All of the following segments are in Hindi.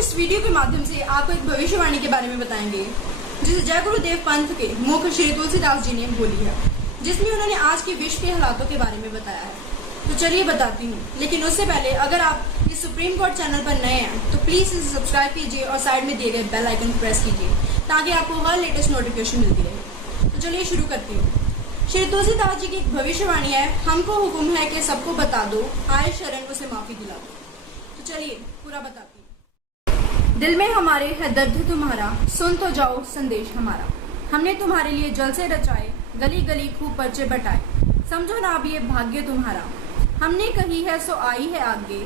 इस वीडियो के माध्यम से आपको एक भविष्यवाणी के बारे में बताएंगे जिसे जय गुरुदेव पंथ के मुख श्री तुलसीदास जी ने बोली है, जिसमें उन्होंने आज के विश्व के हालातों के बारे में बताया है। तो चलिए बताती हूँ, लेकिन उससे पहले अगर आप इस सुप्रीम कोर्ट चैनल पर नए हैं तो प्लीज इसे सब्सक्राइब कीजिए और साइड में दिए गए बेल आइकन प्रेस कीजिए ताकि आपको हर लेटेस्ट नोटिफिकेशन मिलती रहे। तो चलिए शुरू करती हूँ। श्री तुलसीदास जी की एक भविष्यवाणी है, हमको हुक्म है कि सबको बता दो, आए शरण उसे माफी दिला दो। तो चलिए पूरा बताती हूँ। दिल में हमारे है दर्द तुम्हारा, सुन तो जाओ संदेश हमारा। हमने तुम्हारे लिए जलसे रचाए, गली गली खूब पर्चे बटाए। समझो ना अब ये भाग्य तुम्हारा, हमने कही है सो आई है आगे।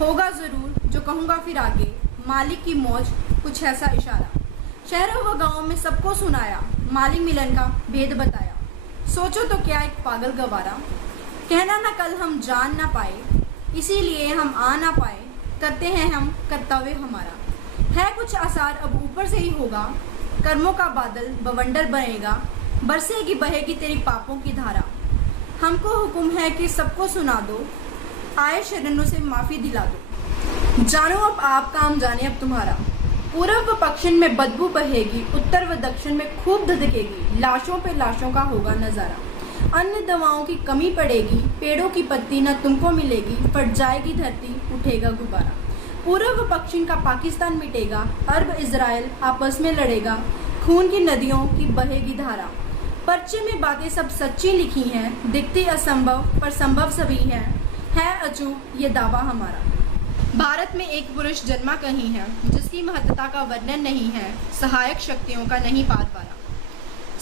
होगा जरूर जो कहूँगा फिर आगे, मालिक की मौज कुछ ऐसा इशारा। शहरों व गाँव में सबको सुनाया, मालिक मिलन का भेद बताया। सोचो तो क्या एक पागल गवारा, कहना ना कल हम जान ना पाए, इसीलिए हम आ ना पाए। करते हैं हम कर्तव्य हमारा, है कुछ आसार अब ऊपर से ही होगा। कर्मों का बादल बवंडर बनेगा, बरसेगी बहेगी तेरी पापों की धारा। हमको हुक्म है कि सबको सुना दो, आए शरणों से माफी दिला दो। जानो अब आप काम जाने अब तुम्हारा, पूर्व व पश्चिम में बदबू बहेगी, उत्तर व दक्षिण में खूब धधकेगी। लाशों पे लाशों का होगा नजारा, अन्य दवाओं की कमी पड़ेगी। पेड़ों की पत्ती न तुमको मिलेगी, फट जाएगी धरती उठेगा गुब्बारा। पूर्व व पश्चिम का पाकिस्तान मिटेगा, अरब इजराइल आपस में लड़ेगा। खून की नदियों की बहेगी धारा, पर्चे में बातें सब सच्ची लिखी हैं। दिखती असंभव पर संभव सभी है अचूक ये दावा हमारा। भारत में एक पुरुष जन्मा कहीं है, जिसकी महत्ता का वर्णन नहीं है, सहायक शक्तियों का नहीं पार पारा।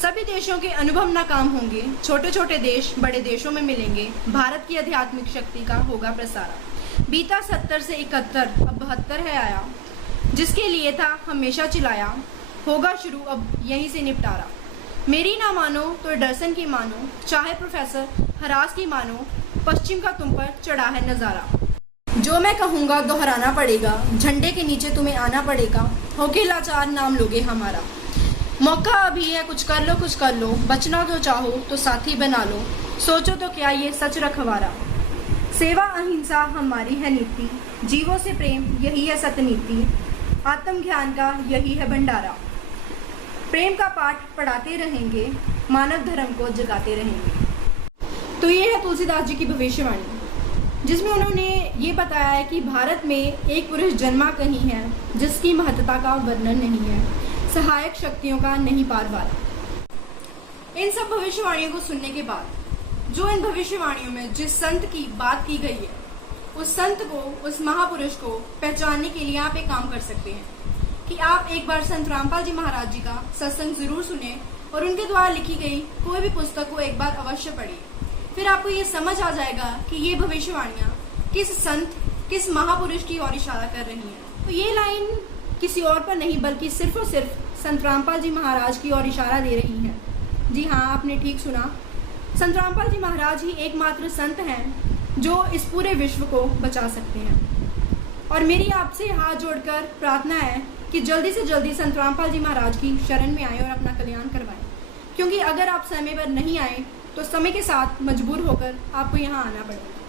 सभी देशों के अनुभव नाकाम होंगे, छोटे छोटे देश बड़े देशों में मिलेंगे। भारत की आध्यात्मिक शक्ति का होगा प्रसारा। बीता 70 से 71 अब 72 है आया, जिसके लिए था हमेशा चिल्लाया। होगा शुरू अब यहीं से निपटारा। मेरी ना मानो तो दर्शन की मानो, चाहे प्रोफेसर हरास की मानो। पश्चिम का तुम पर चढ़ा है नजारा, जो मैं कहूँगा दोहराना पड़ेगा। झंडे के नीचे तुम्हें आना पड़ेगा, होके लाचार नाम लोगे हमारा। मौका अभी है कुछ कर लो, बचना जो चाहो तो साथी बना लो। सोचो तो क्या ये सच रखवारा। सेवा अहिंसा हमारी है नीति, जीवों से प्रेम यही है सतनीति। आत्म ज्ञान का यही है भंडारा, प्रेम का पाठ पढ़ाते रहेंगे, मानव धर्म को जगाते रहेंगे। तो ये है तुलसीदास जी की भविष्यवाणी, जिसमें उन्होंने ये बताया है कि भारत में एक पुरुष जन्मा कहीं है, जिसकी महत्ता का वर्णन नहीं है, सहायक शक्तियों का नहीं पार पारा। इन सब भविष्यवाणियों को सुनने के बाद जो इन भविष्यवाणियों में जिस संत की बात की गई है, उस संत को, उस महापुरुष को पहचानने के लिए आप एक काम कर सकते हैं कि आप एक बार संत रामपाल जी महाराज जी का सत्संग जरूर सुने और उनके द्वारा लिखी गई कोई भी पुस्तक को एक बार अवश्य पढ़िए। फिर आपको ये समझ आ जाएगा कि ये भविष्यवाणियां किस संत, किस महापुरुष की ओर इशारा कर रही हैं। तो ये लाइन किसी और पर नहीं बल्कि सिर्फ और सिर्फ संत रामपाल जी महाराज की ओर इशारा दे रही है। जी हाँ, आपने ठीक सुना, संत रामपाल जी महाराज ही एकमात्र संत हैं जो इस पूरे विश्व को बचा सकते हैं। और मेरी आपसे हाथ जोड़कर प्रार्थना है कि जल्दी से जल्दी संत रामपाल जी महाराज की शरण में आए और अपना कल्याण करवाएं, क्योंकि अगर आप समय पर नहीं आए तो समय के साथ मजबूर होकर आपको यहाँ आना पड़ेगा।